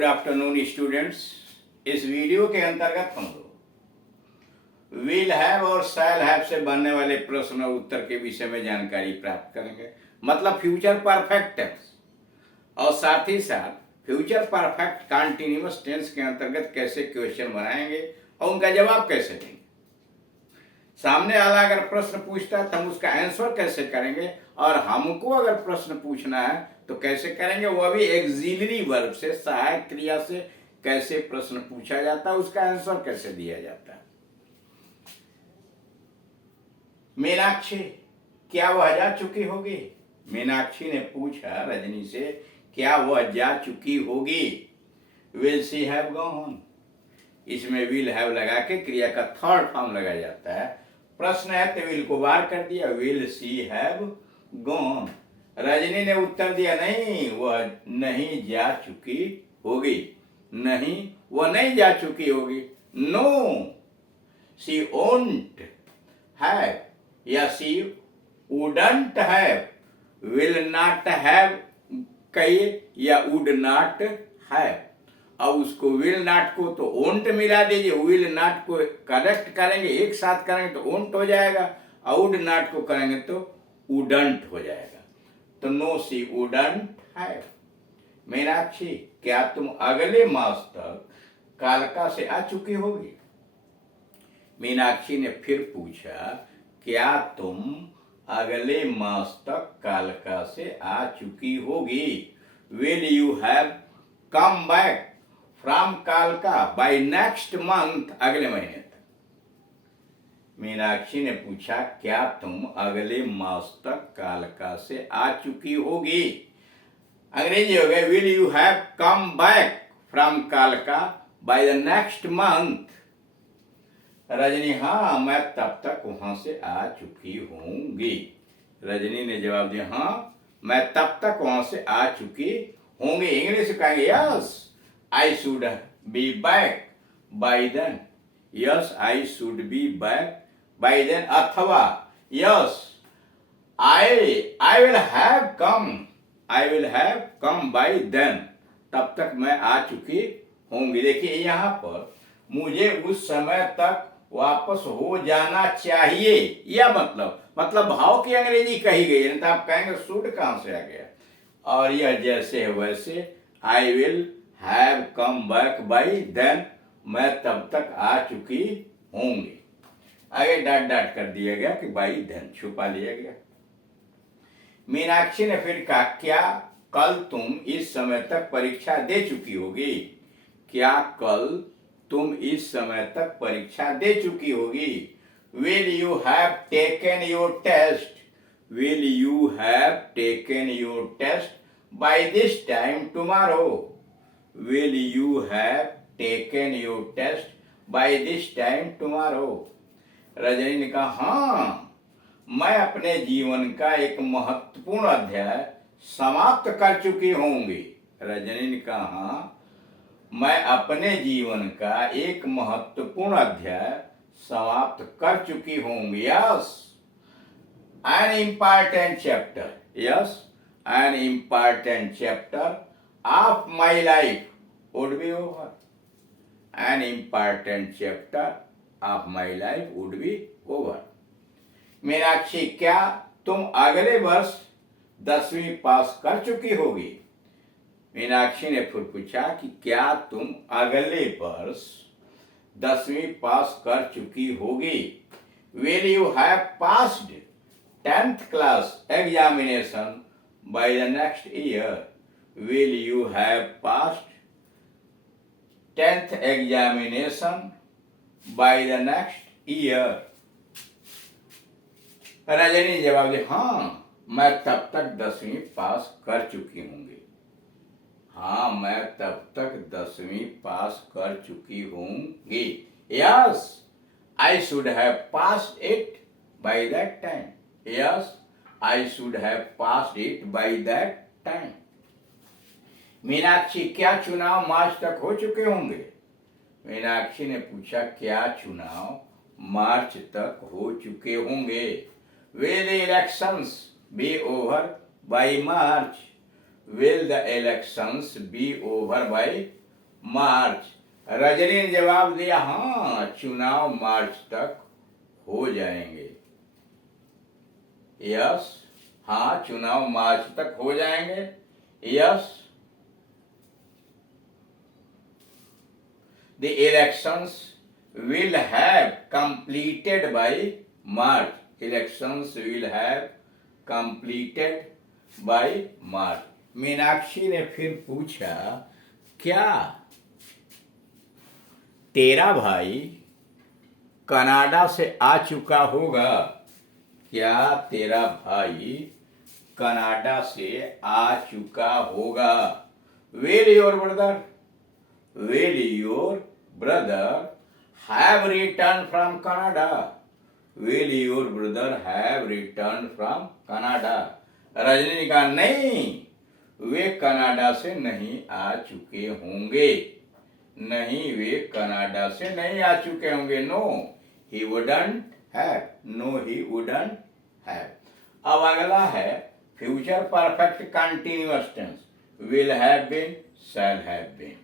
Good afternoon students. इस video के अंतर्गत हम लोग विल हैव और शैल हैव से बनने वाले प्रश्न और उत्तर के विषय में जानकारी प्राप्त करेंगे, मतलब फ्यूचर परफेक्ट टेंस, और साथ ही साथ फ्यूचर परफेक्ट कंटीन्यूअस टेंस के अंतर्गत कैसे क्वेश्चन बनाएंगे और उनका जवाब कैसे देंगे। सामने वाला अगर प्रश्न पूछता है तो हम उसका आंसर कैसे करेंगे, और हमको अगर प्रश्न पूछना है तो कैसे करेंगे, वह भी एक्सिलरी वर्ब से, सहायक क्रिया से कैसे प्रश्न पूछा जाता है, उसका आंसर कैसे दिया जाता है। मीनाक्षी, क्या वह जा चुकी होगी? मीनाक्षी ने पूछा रजनी से, क्या वह जा चुकी होगी? Will she have gone. इसमें विल हैव लगा के क्रिया का थर्ड फॉर्म लगाया जाता है। प्रश्न है तो विल को बाहर कर दिया, will she have gone. Rajni ने उत्तर दिया, नहीं वह नहीं जा चुकी होगी। नहीं, वह नहीं जा चुकी होगी। नो शी वोंट हैव या she wouldn't have, will not have कहिए या वुड नॉट हैव। अब उसको विल नॉट को तो ओंट मिला दीजिए, विल नॉट को करेक्ट करेंगे, एक साथ करेंगे तो ओंट हो जाएगा, और वुड नॉट को करेंगे तो वुडंट हो जाएगा। तो no she wouldn't have. Meenakshi, क्या तुम अगले मास तक कालका से आ चुकी होगी? मीनाक्षी ने फिर पूछा, क्या तुम अगले मास तक कालका से आ चुकी होगी? Will you have come back from कालका बाय नेक्स्ट मंथ, अगले महीने तक। मीनाक्षी ने पूछा, क्या तुम अगले मास तक कालका से आ चुकी होगी? अंग्रेजी हो गए, will you have come back from कालका by the next month. Rajni, हाँ मैं तब तक वहां से आ चुकी होंगी। रजनी ने जवाब दिया, हाँ मैं तब तक वहां से आ चुकी होंगी। इंग्लिश कहेंगे, yes I should be back by then. Yes I should be back by then, अथवा yes I will have come by then, तब तक मैं आ चुकी होंगी। देखिए यहाँ पर मुझे उस समय तक वापस हो जाना चाहिए, या मतलब भाव की अंग्रेजी कही गई है, तो आप कहेंगे शुड कहां से आ गया। और यह जैसे है वैसे, I will have come back by then, मैं तब तक आ चुकी होंगी। आगे डॉट डॉट कर दिया गया कि बाय देन छुपा लिया गया। मीनाक्षी ने फिर कहा, क्या कल तुम इस समय तक परीक्षा दे चुकी होगी? क्या कल तुम इस समय तक परीक्षा दे चुकी होगी? Will you have taken your test? Will you have taken your test by this time tomorrow? Will you have taken your test by this time tomorrow? Rajni ने कहा, हाँ मैं अपने जीवन का एक महत्वपूर्ण अध्याय समाप्त कर चुकी होंगी। रजनी ने कहा, हाँ मैं अपने जीवन का एक महत्वपूर्ण अध्याय समाप्त कर चुकी होंगी। Yes an important chapter, yes an important chapter of my life would be over. An important chapter of my life would be over. Meenakshi, क्या तुम अगले वर्ष 10वीं पास कर चुकी होगी? मीनाक्षी ने फिर पूछा कि क्या तुम अगले वर्ष 10वीं पास कर चुकी होगी? Will you have passed 10th class examination by the next year? Will you have passed 10th examination by the next year? Rajni ने जवाब दिया, हाँ मैं तब तक 10वीं पास कर चुकी होंगी। हाँ मैं तब तक 10वीं पास कर चुकी होंगी। Yes I should have passed it by that time. Yes I should have passed it by that time. Meenakshi, क्या चुनाव मार्च तक हो चुके होंगे? मीनाक्षी ने पूछा, क्या चुनाव मार्च तक हो चुके होंगे? Will the elections be over by March? Will the elections be over by March. Rajni ने जवाब दिया, हाँ चुनाव मार्च तक हो जाएंगे। यस, हाँ चुनाव मार्च तक हो जाएंगे। Yes, the elections will have completed by March. Elections will have completed by March. Meenakshi ने फिर पूछा, क्या तेरा भाई कनाडा से आ चुका होगा? क्या तेरा भाई कनाडा से आ चुका होगा? Will your brother have returned from Canada? Will your brother have returned from Canada? Rajni ने कहा, नहीं, वे कनाडा से नहीं आ चुके होंगे। नहीं, वे कनाडा से नहीं आ चुके होंगे। No he wouldn't have. No he wouldn't have. अब अगला है future perfect continuous tense. Will have been, shall have been.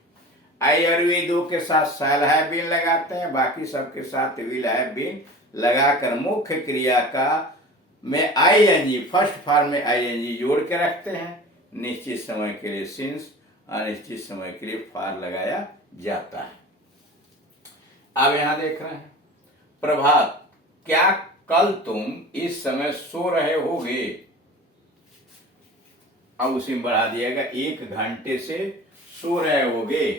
I और वी दो के साथ शैल हैव बीन लगाते हैं, बाकी सबके साथ विल हैव बीन लगाकर मुख्य क्रिया का में आईएनजी, फर्स्ट फॉर्म में आईएनजी जोड़ के रखते हैं। निश्चित समय के लिए सिंस, अनिश्चित समय के लिए फॉर लगाया जाता है। अब यहां देख रहे हैं, प्रभात, क्या कल तुम इस समय सो रहे होगे? अब उसी में बढ़ा दिएगा, 1 घंटे से सो रहे होगे।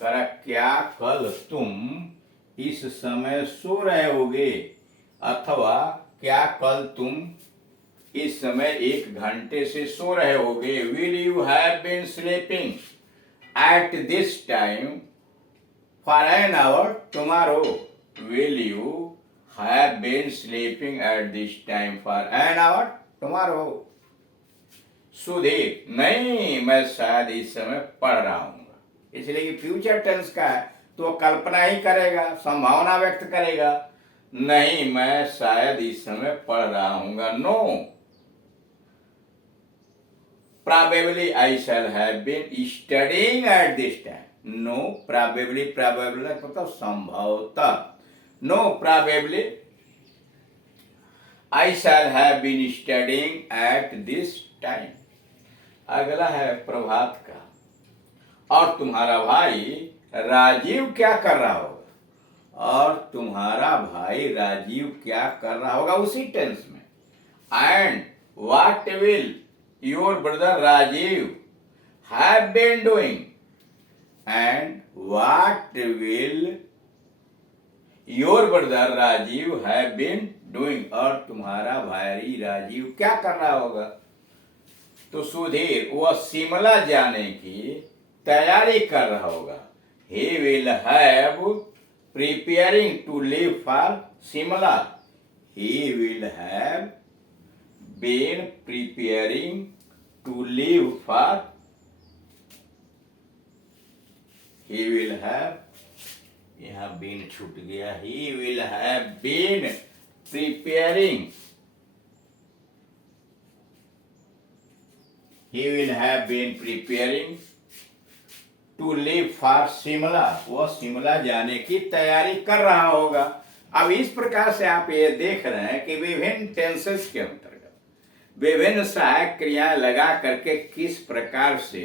करा, क्या कल तुम इस समय सो रहे होगे? अथवा क्या कल तुम इस समय 1 घंटे से सो रहे होगे? Will you have been sleeping at this time for an hour tomorrow? Will you have been sleeping at this time for an hour tomorrow? Sudhir, नहीं, मैं शायद इस समय पढ़ रहा हूँ। इसलिए कि फ्यूचर टेंस का है तो कल्पना ही करेगा, संभावना व्यक्त करेगा। नहीं, मैं शायद इस समय पढ़ रहा हूँगा। No probably I shall have been studying at this time. No probably मतलब संभवतः। No probably I shall have been studying at this time. अगला है प्रभात का, और तुम्हारा भाई राजीव क्या कर रहा होगा? और तुम्हारा भाई राजीव क्या कर रहा होगा उसी टेंस में। And what will your brother Rajiv have been doing? And what will your brother Rajiv have been doing? और तुम्हारा भाई राजीव क्या कर रहा होगा? तो सुधीर, वह शिमला जाने की तैयारी कर रहा होगा। He will have preparing to leave for Shimla. He will have been preparing to leave for. He will have, यहाँ been छूट गया। He will have been preparing. He will have been preparing to leave for Shimla. वो शिमला जाने की तैयारी कर रहा होगा। अब इस प्रकार से आप ये देख रहे हैं कि विभिन्न टेंसेस के अंतर्गत विभिन्न सहायक क्रियाएं लगा करके किस प्रकार से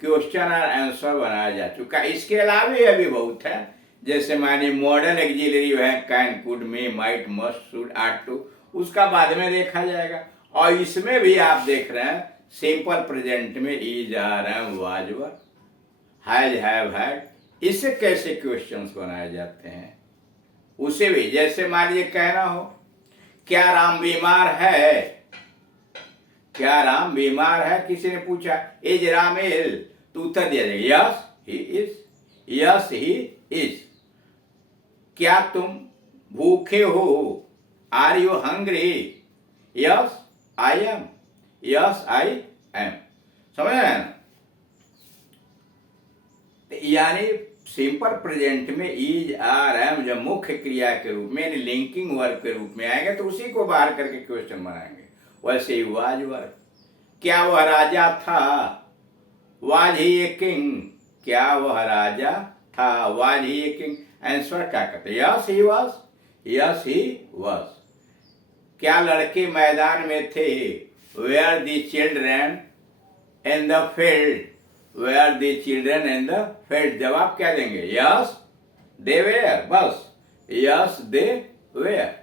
क्वेश्चन और आंसर बनाया जा चुका है। इसके अलावा अभी बहुत है, जैसे मानिए मॉडर्न एक्सिलरी है, can, could, may, might, must, should, ought to, उसका बाद में देखा जाएगा। और इसमें भी आप देख रहे हैं सिंपल प्रेजेंट में is, are, am, was, were, has, have, had, इससे कैसे क्वेश्चंस बनाए जाते हैं उसे भी। जैसे मान लीजिए कहना हो, क्या राम बीमार है? क्या राम बीमार है? किसी ने पूछा, इज राम इल? तो उत्तर दिया जाएगा, yes he is, yes he is. क्या तुम भूखे हो? Are you hungry? Yes I am, yes I am. समझ रहे हैं? यानी सिंपल प्रेजेंट में इज, आर, एम जब मुख्य क्रिया के रूप में लिंकिंग वर्ब के रूप में आएंगे तो उसी को बाहर करके क्वेश्चन बनाएंगे। वैसे ही वाज वर्ब, क्या वह राजा था? Was he a king? क्या वह राजा था? Was he a king? Answer क्या कहते? Yes he was, yes he was. क्या लड़के मैदान में थे? Were the children in the field, were the children in the field. जवाब क्या देंगे? यस दे वेयर, बस यस दे वेयर।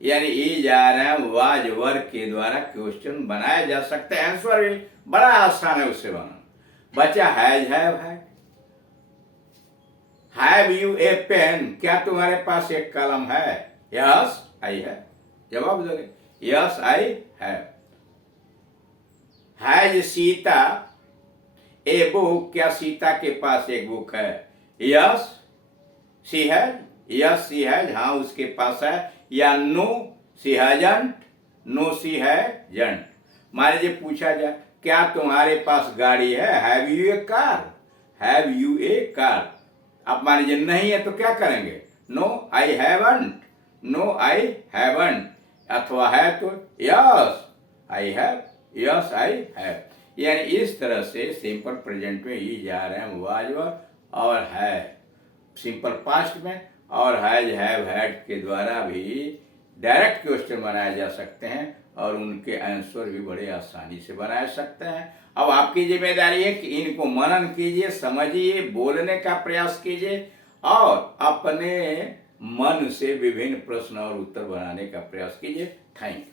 यानी is are am was were के द्वारा क्वेश्चन बनाया जा सकता है। आंसर भी बड़ा आसान है उससे बनाना। बच्चा हैज हैव है। Have you a pen? क्या तुम्हारे पास एक कलम है? यस आई है। जवाब दोगे yes I have. Has Sita a book? क्या सीता के पास एक बुक है? Yes she has, yes she has, हाँ उसके पास है। या no she hasn't, no she hasn't. मान लीजिए पूछा जाए क्या तुम्हारे पास गाड़ी है? Have you a car, have you a car. अब मान लीजिए नहीं है तो क्या करेंगे? No I haven't, no I haven't. अथवा है तो yes I have, yes I have. यानी इस तरह से सिंपल प्रेजेंट में is are am was were और है सिंपल पास्ट में और हैज हैव हैड के द्वारा भी डायरेक्ट क्वेश्चन बनाए जा सकते हैं और उनके आंसर भी बड़े आसानी से बना सकते हैं। अब आपकी जिम्मेदारी है कि इनको मनन कीजिए, समझिए, बोलने का प्रयास कीजिए और अपने मन से विभिन्न प्रश्न और उत्तर बनाने का प्रयास कीजिए। Thank you.